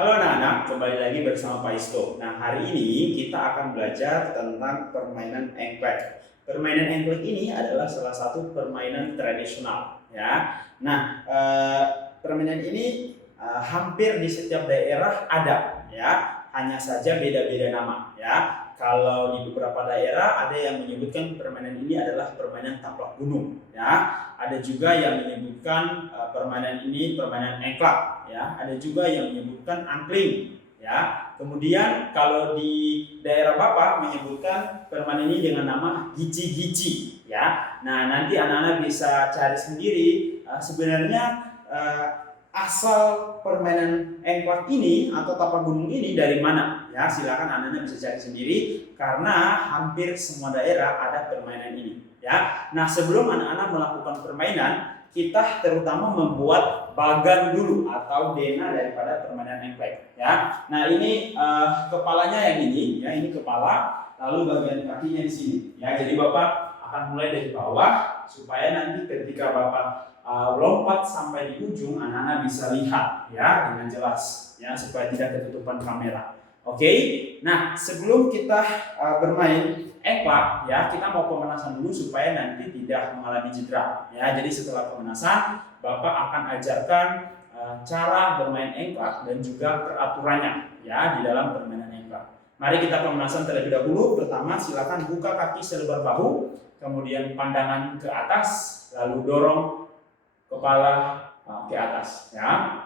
Halo anak-anak, kembali lagi bersama Pak Isto. Nah, hari ini kita akan belajar tentang permainan engklek. Permainan engklek ini adalah salah satu permainan tradisional, ya. Nah, permainan ini hampir di setiap daerah ada, ya. Hanya saja beda-beda nama, ya. Kalau di beberapa daerah ada yang menyebutkan permainan ini adalah permainan taplak gunung, ya. Ada juga yang menyebutkan permainan ini permainan engklak, ya. Ada juga yang menyebutkan angkling, ya. Kemudian kalau di daerah Bapak menyebutkan permainan ini dengan nama gici-gici, ya. Nah, nanti anak-anak bisa cari sendiri sebenarnya asal permainan engklak ini atau tapak gunung ini dari mana, ya. Silakan anak-anak bisa cari sendiri karena hampir semua daerah ada permainan ini, ya. Nah, sebelum anak-anak melakukan permainan, kita terutama membuat bagan dulu atau dena daripada permainan engklek, ya. Nah, ini kepalanya yang ini, ya. Ini kepala, lalu bagian kakinya di sini, ya. Jadi Bapak akan mulai dari bawah supaya nanti ketika Bapak lompat sampai di ujung, anak-anak bisa lihat, ya, dengan jelas, ya, supaya tidak ketutupan kamera. Oke. Nah, sebelum kita bermain engklak, ya, kita mau pemanasan dulu supaya nanti tidak mengalami cedera, ya. Jadi setelah pemanasan, Bapak akan ajarkan cara bermain engklak dan juga peraturannya, ya, di dalam permainan engklak. Mari kita pemanasan terlebih dahulu. Pertama, silakan buka kaki selebar bahu, kemudian pandangan ke atas, lalu dorong kepala ke atas, ya.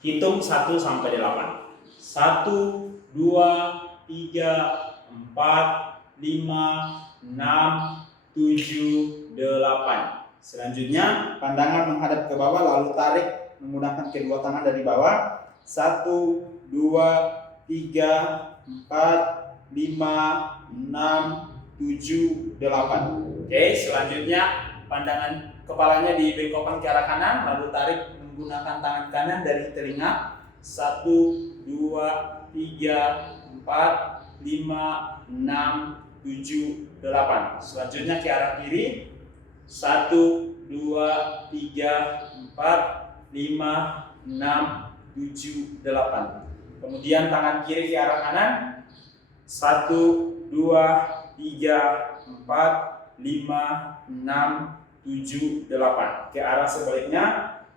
Hitung 1 sampai 8. 1, 2, 3, 4, 5, 6, 7, 8. Selanjutnya pandangan menghadap ke bawah, lalu tarik menggunakan kedua tangan dari bawah. 1, 2, 3, 4, 5, 6, 7, 8. Oke, selanjutnya pandangan kepalanya dibengkokkan ke arah kanan, lalu tarik menggunakan tangan kanan dari telinga. 1, 2, 3, 4, 5, 6, 7, 8. Selanjutnya ke arah kiri. 1, 2, 3, 4, 5, 6, 7, 8. Kemudian tangan kiri ke arah kanan. 1, 2, 3, 4, 5, 6, 7, 8. Ke arah sebaliknya.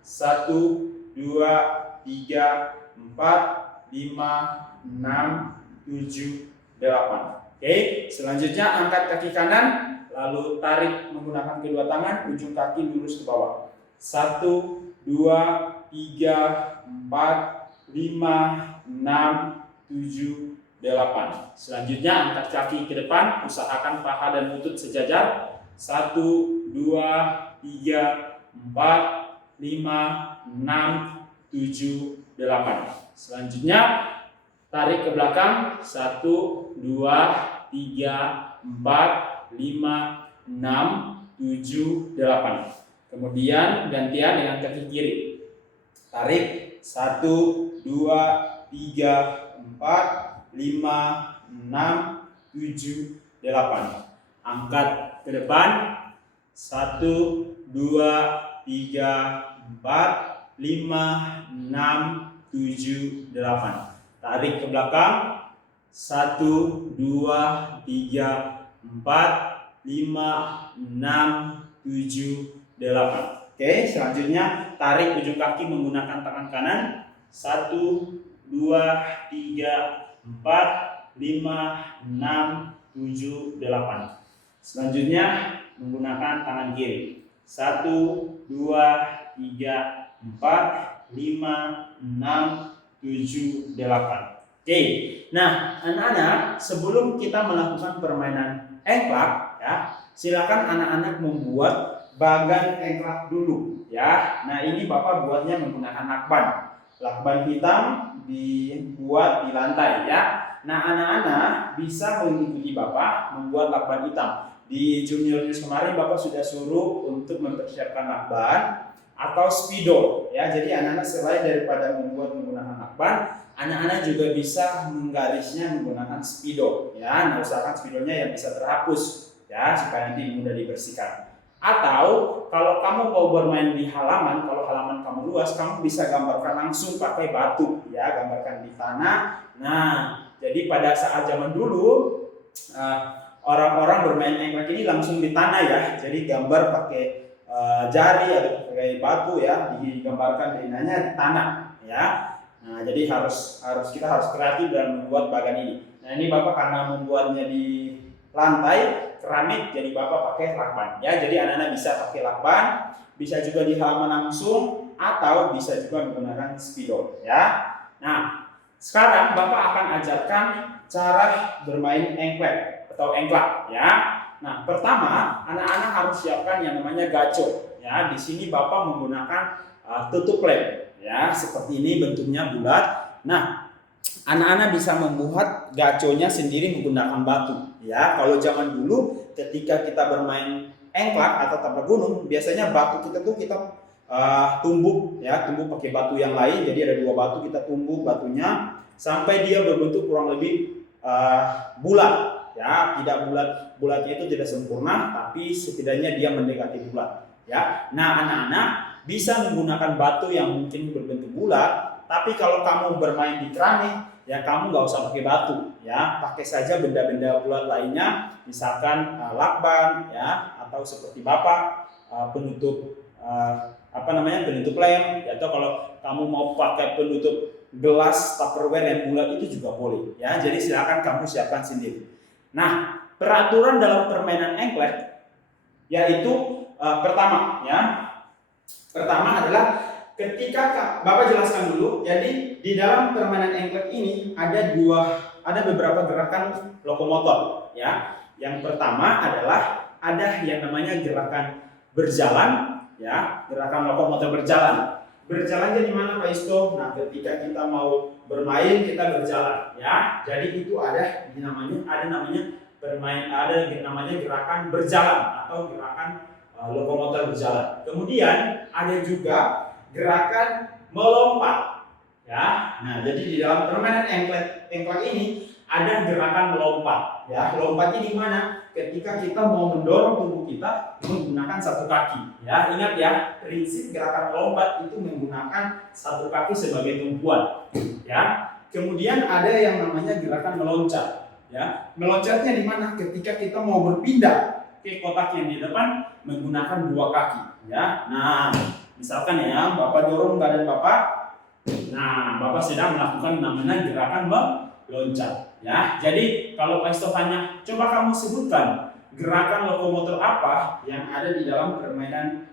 1, 2, 3, 4, 5, 6, 7, 8. Oke, selanjutnya angkat kaki kanan, lalu tarik menggunakan kedua tangan, ujung kaki lurus ke bawah. 1, 2, 3, 4, 5, 6, 7, 8. Selanjutnya angkat kaki ke depan, usahakan paha dan lutut sejajar. 1, 2, 3, 4, 5, 6, 7, 8. Selanjutnya tarik ke belakang. 1, 2, 3, 4, 5, 6, 7, 8. Kemudian gantian dengan kaki kiri. Tarik. 1, 2, 3, 4, 5, 6, 7, 8. Angkat ke depan. 1, 2, 3, 4, 5, 6, 7, 8. Tarik ke belakang. 1, 2, 3, 4, 5, 6, 7, 8. Oke, selanjutnya tarik ujung kaki menggunakan tangan kanan. 1, 2, 3, 4, 5, 6, 7, 8. Selanjutnya menggunakan tangan kiri. 1, 2, 3, 4, 5, 6, 7, 8. Oke. Nah, anak-anak, sebelum kita melakukan permainan engklak, ya, silakan anak-anak membuat bagan engklak dulu, ya. Nah, ini Bapak buatnya menggunakan lakban. Lakban hitam dibuat di lantai, ya. Nah, anak-anak bisa mengikuti Bapak membuat lakban hitam. Di Junior News kemarin Bapak sudah suruh untuk mempersiapkan lakban atau spidol, ya. Jadi anak-anak selain daripada membuat menggunakan lakban, anak-anak juga bisa menggarisnya menggunakan spidol, ya. Nah, usahakan spidolnya yang bisa terhapus, ya, supaya nanti mudah dibersihkan. Atau kalau kamu mau bermain di halaman, kalau halaman kamu luas, kamu bisa gambarkan langsung pakai batu, ya, gambarkan di tanah. Nah, jadi pada saat zaman dulu orang-orang bermain engklek ini langsung di tanah ya. Jadi gambar pakai jari atau pakai batu ya, digambarkan di tanah ya. Nah, jadi kita harus kreatif dalam membuat bagan ini. Nah, ini Bapak karena membuatnya di lantai keramik, jadi Bapak pakai lakban ya. Jadi anak-anak bisa pakai lakban, bisa juga di halaman langsung, atau bisa juga menggunakan spidol ya. Nah, sekarang Bapak akan ajarkan cara bermain engklek atau engklak ya. Nah, pertama anak-anak harus siapkan yang namanya gaco ya. Di sini Bapak menggunakan tutup lem ya, seperti ini bentuknya bulat. Nah, anak-anak bisa membuat gaconya sendiri menggunakan batu ya. Kalau zaman dulu ketika kita bermain engklak atau taplak gunung, biasanya batu kita tuh kita tumbuk ya, tumbuk pakai batu yang lain. Jadi ada 2 batu, kita tumbuk batunya sampai dia berbentuk kurang lebih bulat ya. Tidak bulatnya itu tidak sempurna, tapi setidaknya dia mendekati bulat ya. Nah, anak-anak bisa menggunakan batu yang mungkin berbentuk bulat, tapi kalau kamu bermain di keramik ya, kamu nggak usah pakai batu ya, pakai saja benda-benda bulat lainnya, misalkan lakban ya, atau seperti Bapak penutup penutup lem, atau kalau kamu mau pakai penutup gelas Tupperware yang bulat itu juga boleh ya. Jadi silakan kamu siapkan sendiri. Nah, peraturan dalam permainan engklek yaitu pertama adalah ketika Bapak jelaskan dulu. Jadi di dalam permainan engklek ini ada beberapa gerakan lokomotor ya. Yang pertama adalah ada yang namanya gerakan berjalan ya, gerakan lokomotor berjalan. Berjalannya di mana Pak Isto? Nah, ketika kita mau bermain kita berjalan ya. Jadi itu ada namanya gerakan berjalan atau gerakan lokomotor berjalan. Kemudian ada juga gerakan melompat ya. Nah, jadi di dalam permainan engklek ini ada gerakan melompat ya. Lompatnya di mana? Ketika kita mau mendorong tubuh kita menggunakan satu kaki ya. Ingat ya, prinsip gerakan melompat itu menggunakan satu kaki sebagai tumpuan ya. Kemudian ada yang namanya gerakan meloncat ya. Meloncatnya di mana? Ketika kita mau berpindah ke kotak yang di depan menggunakan 2 kaki ya. Nah, misalkan ya, Bapak dorong badan Bapak. Nah, Bapak sedang melakukan namanya gerakan meloncat ya. Jadi kalau Pak Isto tanya, coba kamu sebutkan gerakan lokomotor apa yang ada di dalam permainan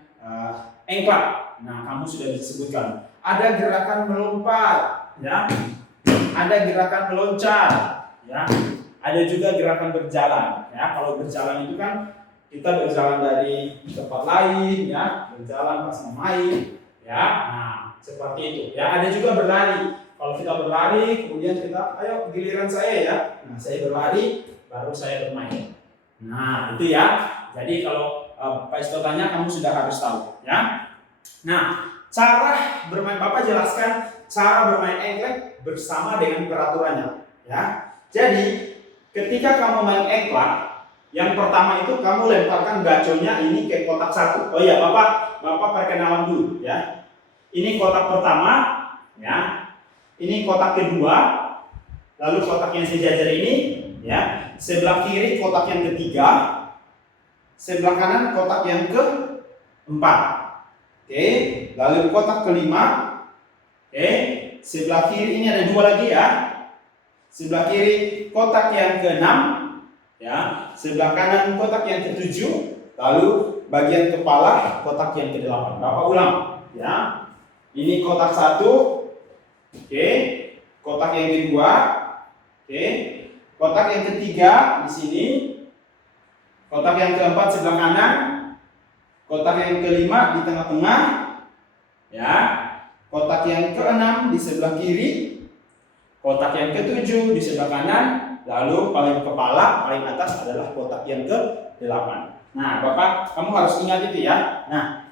engklak. Nah, kamu sudah disebutkan. Ada gerakan melompat ya. Ada gerakan meloncat ya. Ada juga gerakan berjalan ya. Kalau berjalan itu kan kita berjalan dari tempat lain ya, berjalan pas mau main ya. Nah, seperti itu ya. Ada juga berlari. Kalau kita berlari, kemudian kita, ayo giliran saya ya. Nah, saya berlari, baru saya bermain. Nah, itu ya. Jadi kalau Pak Isto tanya, kamu sudah harus tahu ya. Nah, cara bermain, Bapak jelaskan cara bermain engklek bersama dengan peraturannya ya. Jadi ketika kamu main engklek, yang pertama itu kamu lemparkan gaconya ini ke kotak 1. Oh iya, Bapak perkenalan dulu ya. Ini kotak pertama ya. Ini kotak kedua, lalu kotak yang sejajar ini ya. Sebelah kiri kotak yang ketiga, sebelah kanan kotak yang keempat. Oke, lalu kotak kelima. Oke, sebelah kiri ini ada 2 lagi ya. Sebelah kiri kotak yang keenam ya. Sebelah kanan kotak yang ketujuh, lalu bagian kepala kotak yang ke-8. Bapak ulang ya. Ini kotak 1. Oke, kotak yang kedua. Oke, kotak yang ketiga di sini. Kotak yang keempat sebelah kanan. Kotak yang kelima di tengah-tengah. Ya. Kotak yang keenam di sebelah kiri. Kotak yang ketujuh di sebelah kanan. Lalu paling kepala, paling atas adalah kotak yang ke-8. Nah, Bapak, kamu harus ingat itu ya. Nah,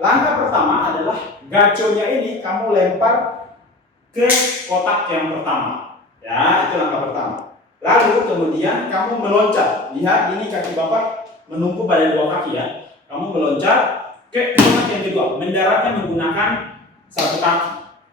langkah pertama adalah gaconya ini kamu lempar ke kotak yang pertama ya, itu langkah pertama. Lalu kemudian kamu meloncat. Lihat ini kaki Bapak menumpuk pada dua kaki ya. Kamu meloncat ke kotak yang kedua, mendaratnya menggunakan satu kaki.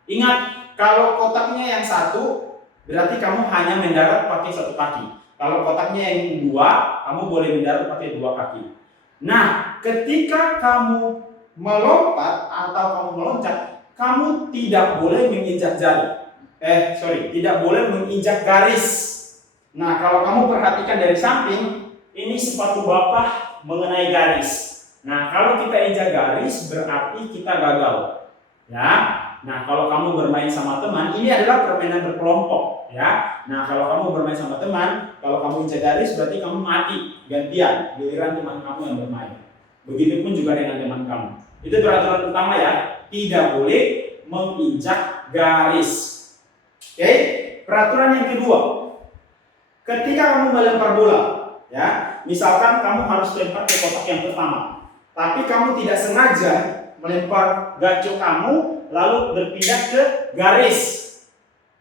Ingat, kalau kotaknya yang satu, berarti kamu hanya mendarat pakai satu kaki. Kalau kotaknya yang dua, kamu boleh mendarat pakai dua kaki. Nah, ketika kamu melompat atau kamu meloncat, kamu tidak boleh menginjak jari. Tidak boleh menginjak garis. Nah, kalau kamu perhatikan dari samping, ini sepatu Bapak mengenai garis. Nah, kalau kita injak garis berarti kita gagal. Ya. Nah, kalau kamu bermain sama teman, ini adalah permainan berkelompok, ya. Nah, kalau kamu bermain sama teman, kalau kamu injak garis berarti kamu mati, gantian, giliran teman kamu yang bermain. Begitupun juga dengan teman kamu. Itu peraturan utama ya, tidak boleh menginjak garis. Oke, peraturan yang kedua. Ketika kamu melempar bola, ya, misalkan kamu harus lempar ke kotak yang pertama, tapi kamu tidak sengaja melempar gacok kamu lalu berpindah ke garis,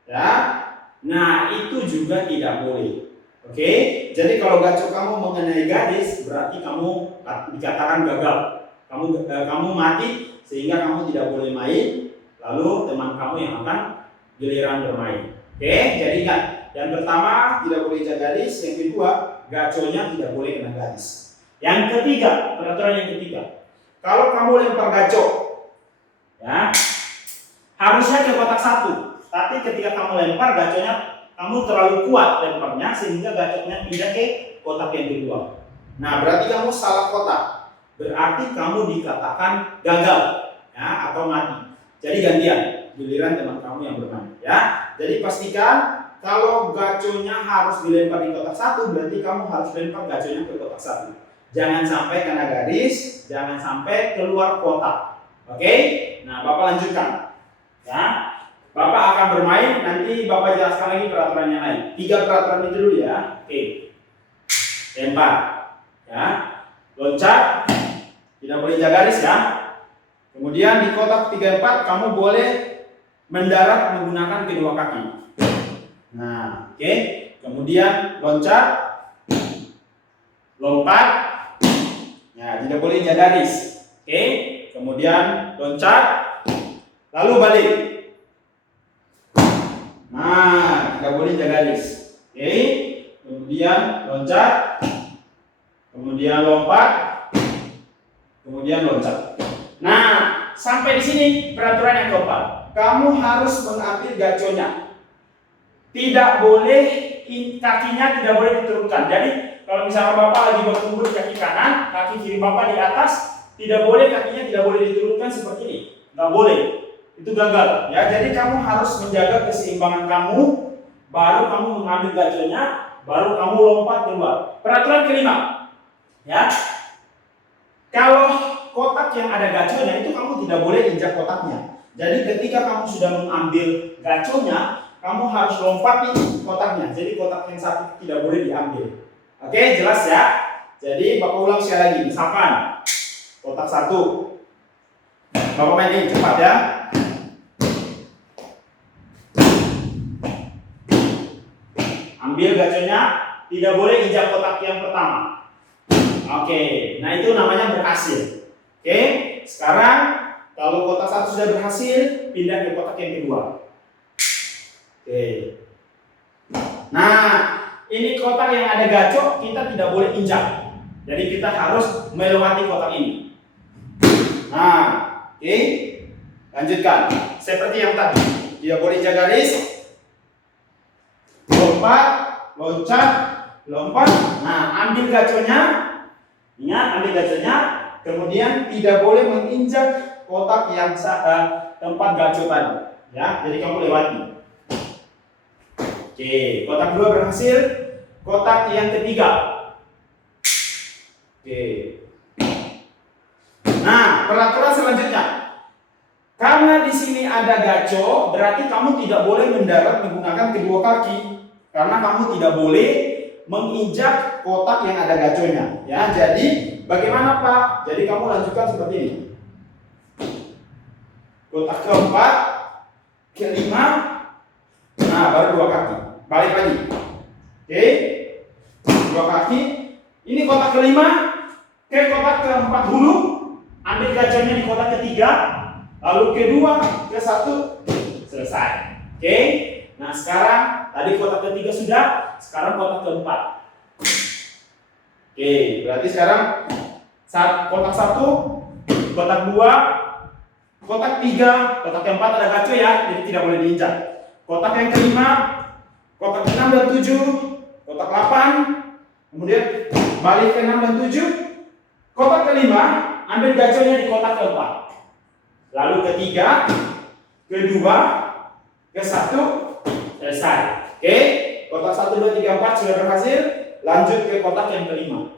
ya. Nah, itu juga tidak boleh. Oke, jadi kalau gacok kamu mengenai garis berarti kamu dikatakan gagal. Kamu mati sehingga kamu tidak boleh main. Lalu teman kamu yang akan giliran bermain. Oke, jadi ingat, yang pertama tidak boleh injak garis, yang kedua gaconya tidak boleh kena garis. Yang ketiga, peraturan yang ketiga, kalau kamu lempar gacok, ya, harusnya ke kotak satu. Tapi ketika kamu lempar gacoknya, kamu terlalu kuat lemparnya sehingga gacoknya pindah ke kotak yang kedua. Nah, berarti kamu salah kotak. Berarti kamu dikatakan gagal, ya, atau mati. Jadi gantian, giliran teman kamu yang bermain, ya. Jadi pastikan kalau gaconya harus dilempar di kotak satu, berarti kamu harus lempar gaconya ke kotak satu. Jangan sampai kena garis, jangan sampai keluar kotak. Oke? Nah, Bapak lanjutkan. Ya. Bapak akan bermain, nanti Bapak jelaskan lagi peraturan yang lain. 3 peraturan itu dulu ya. Oke. Lempar. Ya. Loncat. Tidak boleh injak garis ya. Kemudian di kotak 3-4 kamu boleh mendarat menggunakan kedua kaki. Nah, oke. Kemudian loncat, lompat. Ya, tidak boleh injak garis. Oke. Kemudian loncat, lalu balik. Nah, tidak boleh injak garis. Oke. Kemudian loncat, kemudian lompat, kemudian loncat. Nah, sampai di sini peraturan yang keempat. Kamu harus mengambil gaconya. Tidak boleh, kakinya tidak boleh diturunkan. Jadi kalau misalnya Bapak lagi bertumbuh di kaki kanan, kaki kiri Bapak di atas, tidak boleh, kakinya tidak boleh diturunkan seperti ini. Nggak boleh. Itu gagal. Ya, jadi kamu harus menjaga keseimbangan kamu, baru kamu mengambil gaconya, baru kamu lompat keluar. Peraturan kelima. Ya. Kalau kotak yang ada gaconya itu kamu tidak boleh injak kotaknya. Jadi ketika kamu sudah mengambil gaconya, kamu harus lompati kotaknya. Jadi kotak yang satu tidak boleh diambil. Oke, jelas ya? Jadi Bapak ulang sekali lagi. Misalkan kotak satu, Bapak mainin cepat ya. Ambil gaconya, tidak boleh injak kotak yang pertama. Oke, nah itu namanya berhasil. Oke, sekarang kalau kotak satu sudah berhasil, pindah ke kotak yang kedua. Oke. Nah, ini kotak yang ada gacok kita tidak boleh injak. Jadi kita harus melewati kotak ini. Nah, oke. Lanjutkan. Seperti yang tadi. Tidak boleh injak garis. Lompat, loncat, lompat. Nah, ambil gaconya. Ingat, ambil gaconya. Kemudian tidak boleh menginjak kotak yang tempat gacor tadi. Ya, jadi kamu lewati. Oke, kotak 2 berhasil. Kotak yang ketiga. Oke. Nah, peraturan selanjutnya. Karena di sini ada gaco, berarti kamu tidak boleh mendarat menggunakan kedua kaki. Karena kamu tidak boleh menginjak kotak yang ada gaconya. Ya, jadi bagaimana Pak? Jadi kamu lanjutkan seperti ini. Kotak keempat, kelima, nah baru 2 kaki. Balik lagi. Oke, 2 kaki. Ini kotak kelima, ke kotak keempat dulu, ambil gacornya di kotak ketiga, lalu kedua, ke satu, selesai. Oke, nah sekarang tadi kotak ketiga sudah, sekarang kotak keempat. Oke, berarti sekarang kotak satu, kotak dua, kotak tiga, kotak keempat ada gacor ya, jadi tidak boleh diinjak. Kotak yang kelima, kotak 6 dan 7, kotak 8, kemudian balik ke 6 dan 7, kotak kelima, ambil gacornya di kotak keempat. Lalu ketiga, kedua, ke satu, selesai. Oke, kotak 1, 2, 3, 4 sudah berhasil, lanjut ke kotak yang kelima.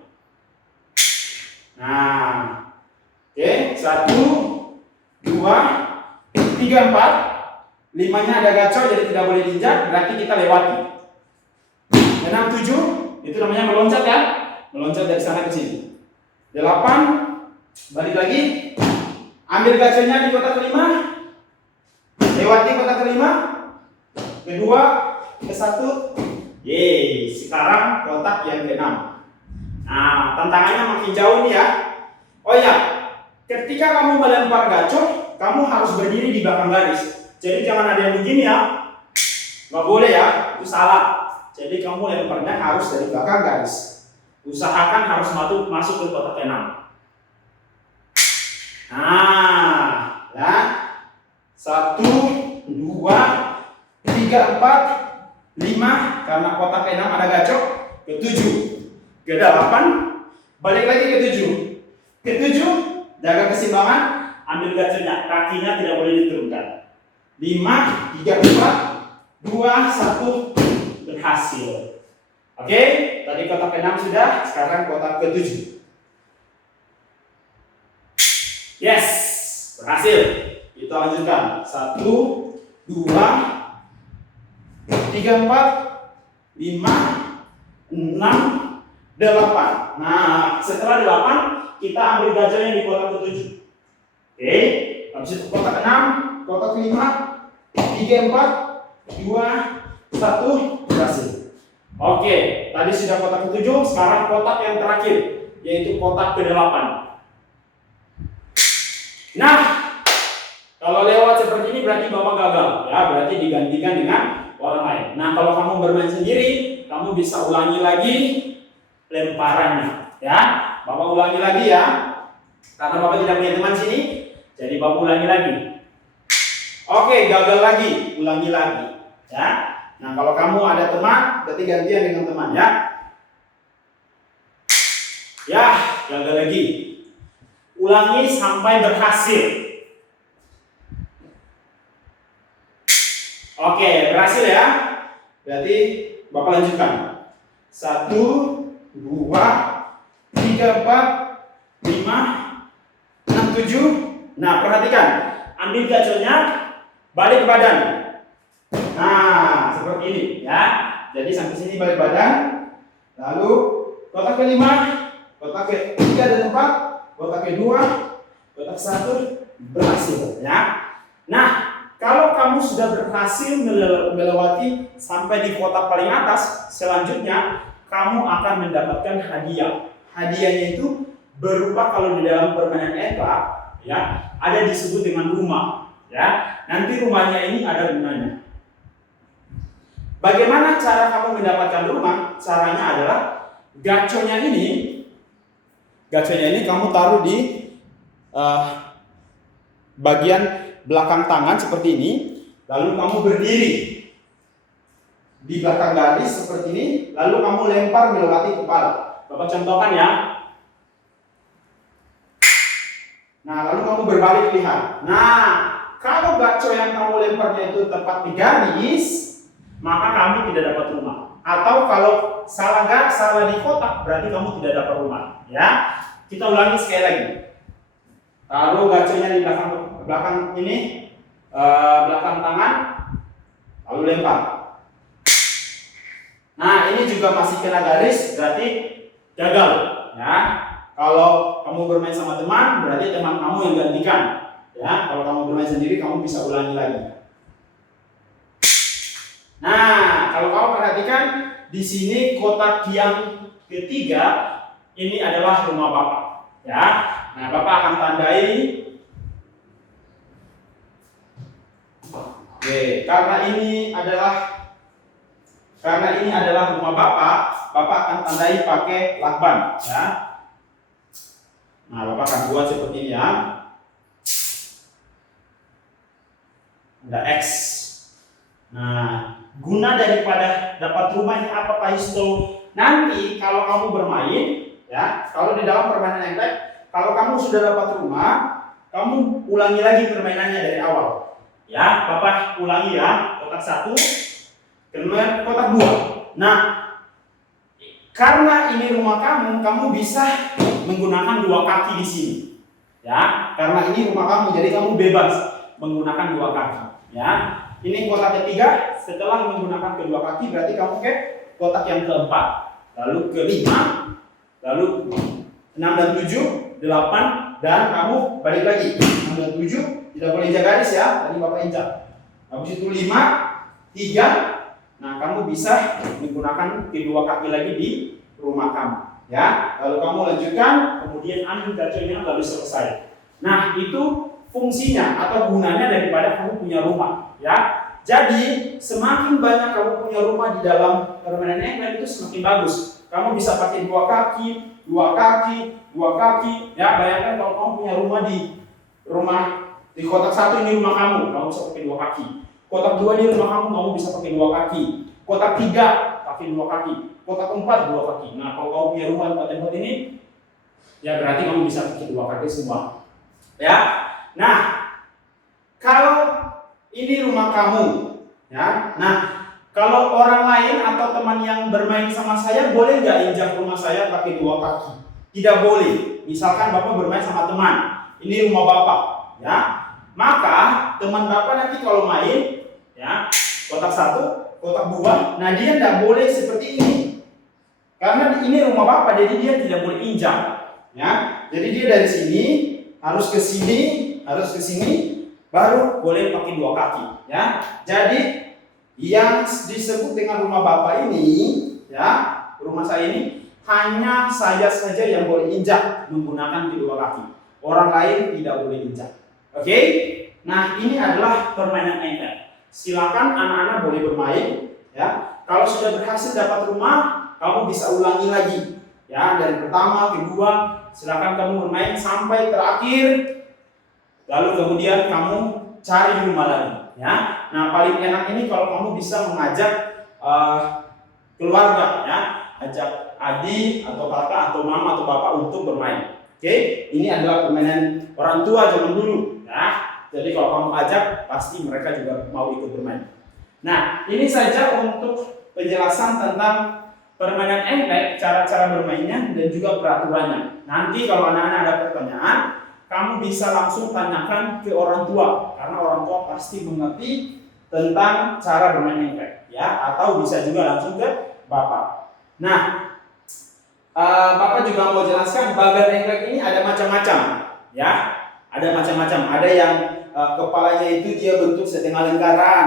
Nah, oke, 1, 2, 3, 4, 5-nya ada gacor jadi tidak boleh diinjak, berarti kita lewati. 6, 7, itu namanya meloncat ya, meloncat dari sana ke sini. 8, balik lagi, ambil gacornya di kotak kelima, lewati kotak kelima, kedua, ke satu, yeay, sekarang kotak yang ke-6. Nah, tantangannya makin jauh nih ya. Oh ya, ketika kamu melempar gacor, kamu harus berdiri di belakang garis. Jadi jangan ada yang begini ya, nggak boleh ya, itu salah. Jadi kamu lemparnya harus dari belakang garis. Usahakan harus masuk ke kotak ke-6. Nah, ya, 1, 2, 3, 4, 5, karena kotak ke-6 ada gacor, ke-7, ke-8, balik lagi ke-7, ke-7, jaga keseimbangan, ambil gacornya, kakinya tidak boleh diturunkan. 5, 3, 4, 2, 1, berhasil. Oke, tadi kotak ke-6 sudah, sekarang kotak ke-7. Yes, berhasil. Kita lanjutkan. 1, 2, 3, 4, 5, 6, 8. Nah, setelah 8, kita ambil gacornya di kotak ke-7. Oke, habis itu kotak ke-6, kotak ke-5, 3, 4, 2, 1, berhasil. Oke, tadi sudah kotak ke-7, sekarang kotak yang terakhir, yaitu kotak ke-8. Nah, kalau lewat seperti ini berarti Bapak gagal, ya, berarti digantikan dengan orang lain. Nah, kalau kamu bermain sendiri, kamu bisa ulangi lagi lemparannya, ya. Bapak ulangi lagi ya, karena Bapak tidak punya teman sini, jadi Bapak ulangi lagi. Oke, gagal lagi, ulangi lagi, ya. Nah, kalau kamu ada teman, berarti gantian dengan teman, ya. Ya, gagal lagi. Ulangi sampai berhasil. Oke, berhasil ya. Berarti Bapak lanjutkan. 1, 2, 3, 4, 5, 6, 7. Nah, perhatikan. Ambil gacornya, balik badan. Nah, seperti ini ya. Jadi sampai sini balik badan. Lalu kotak ke-5, kotak ke-3 dan 4, kotak ke-2, kotak 1 berhasil ya. Nah, kalau kamu sudah berhasil melewati sampai di kotak paling atas, selanjutnya kamu akan mendapatkan hadiah. Hadiahnya itu berupa, kalau di dalam permainan engklak ya, ada disebut dengan rumah ya. Nanti rumahnya ini ada gunanya. Bagaimana cara kamu mendapatkan rumah? Caranya adalah gacornya ini kamu taruh di bagian belakang tangan seperti ini, lalu kamu berdiri di belakang garis seperti ini, lalu kamu lempar melewati kepala. Bapak contohkan ya. Nah, lalu kamu berbalik lihat. Nah, kalau gacor yang kamu lemparnya itu tepat di garis, maka kamu tidak dapat rumah. Atau kalau salah di kotak, berarti kamu tidak dapat rumah. Ya, kita ulangi sekali lagi. Taruh gacornya di belakang ini, belakang tangan, lalu lempar. Nah, ini juga masih kena garis, berarti gagal. Ya, kalau kamu bermain sama teman, berarti teman kamu yang gantikan. Ya, kalau kamu bermain sendiri, kamu bisa ulangi lagi. Nah, kalau kamu perhatikan di sini kotak yang ketiga ini adalah rumah Bapak. Ya. Nah, Bapak akan tandai. Oke, karena ini adalah rumah Bapak, Bapak akan tandai pakai lakban, ya. Nah, Bapak akan buat seperti ini, ya. Ada X. Nah, guna daripada dapat rumah ini apa, Pak Histo? Nanti kalau kamu bermain, ya, kalau di dalam permainan engklek, kalau kamu sudah dapat rumah, kamu ulangi lagi permainannya dari awal. Ya, Bapak ulangi, ya, kotak 1, kemudian kotak 2. Nah, karena ini rumah kamu bisa menggunakan 2 kaki di sini. Ya, karena ini rumah kamu, jadi kamu bebas menggunakan 2 kaki. Ya, ini kotak ketiga. Setelah menggunakan kedua kaki, berarti kamu ke kotak yang keempat, lalu ke-5, lalu 6 dan 7, 8, dan kamu balik lagi 6 dan 7. Tidak boleh injak garis, ya, tadi Bapak injak. Habis itu 5, 3. Nah, kamu bisa menggunakan kedua kaki lagi di rumah kamu, ya. Lalu kamu lanjutkan, kemudian ambil gacanya, lalu selesai. Nah, itu fungsinya atau gunanya daripada kamu punya rumah, ya. Jadi semakin banyak kamu punya rumah di dalam permainan engklek itu semakin bagus. Kamu bisa pakai 2 kaki, 2 kaki, 2 kaki. Ya, bayangkan kalau kamu punya rumah di kotak 1 ini rumah kamu bisa pakai 2 kaki. Kotak 2 ini rumah kamu bisa pakai 2 kaki. Kotak 3 pakai 2 kaki. Kotak 4 2 kaki. Nah, kalau kamu punya rumah 4 tempat ini, ya berarti kamu bisa pakai 2 kaki semua. Ya. Nah, kalau ini rumah kamu, ya. Nah, kalau orang lain atau teman yang bermain sama saya, boleh nggak injak rumah saya pakai 2 kaki? Tidak boleh. Misalkan Bapak bermain sama teman, ini rumah Bapak, ya. Maka teman Bapak nanti kalau main, ya, kotak 1, kotak 2, nah dia tidak boleh seperti ini, karena ini rumah Bapak, jadi dia tidak boleh injak, ya. Jadi dia dari sini harus ke sini, baru boleh pakai 2 kaki, ya. Jadi yang disebut dengan rumah Bapak ini, ya, rumah saya ini, hanya saya saja yang boleh injak menggunakan kedua kaki. Orang lain tidak boleh injak. Oke? Nah, ini adalah permainan engklek. Silakan anak-anak boleh bermain, ya. Kalau sudah berhasil dapat rumah, kamu bisa ulangi lagi, ya, dari pertama, kedua, silakan kamu bermain sampai terakhir. Lalu kemudian kamu cari rumah lagi, ya. Nah, paling enak ini kalau kamu bisa mengajak keluarga, ya, ajak adik atau kakak atau mama atau bapak untuk bermain. Oke, ini adalah permainan orang tua zaman dulu, ya. Jadi kalau kamu ajak, pasti mereka juga mau ikut bermain. Nah, ini saja untuk penjelasan tentang permainan engklek, cara-cara bermainnya dan juga peraturannya. Nanti kalau anak-anak ada pertanyaan, kamu bisa langsung tanyakan ke orang tua, karena orang tua pasti mengerti tentang cara bermain engklek, ya, atau bisa juga langsung ke bapak. Nah, Bapak juga mau jelaskan bagan engklek ini ada macam-macam, ya, ada macam-macam. Ada yang kepalanya itu dia bentuk setengah lingkaran,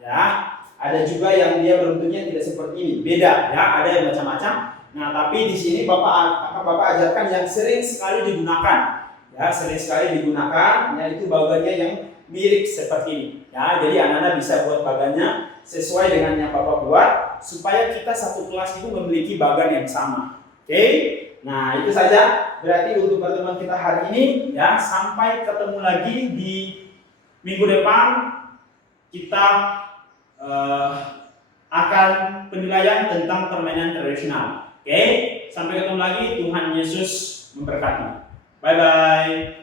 ya. Ada juga yang dia bentuknya tidak seperti ini, beda, ya. Ada yang macam-macam. Nah, tapi di sini Bapak ajarkan yang sering sekali digunakan. Ya, sering sekali digunakan, yaitu bagannya yang mirip seperti ini. Ya, jadi anak-anak bisa buat bagannya sesuai dengan yang Bapak buat, supaya kita satu kelas itu memiliki bagan yang sama. Oke? Nah, itu saja berarti untuk pertemuan kita hari ini, ya. Sampai ketemu lagi di minggu depan. Kita akan penilaian tentang permainan tradisional. Oke? Sampai ketemu lagi. Tuhan Yesus memberkati. Bye bye.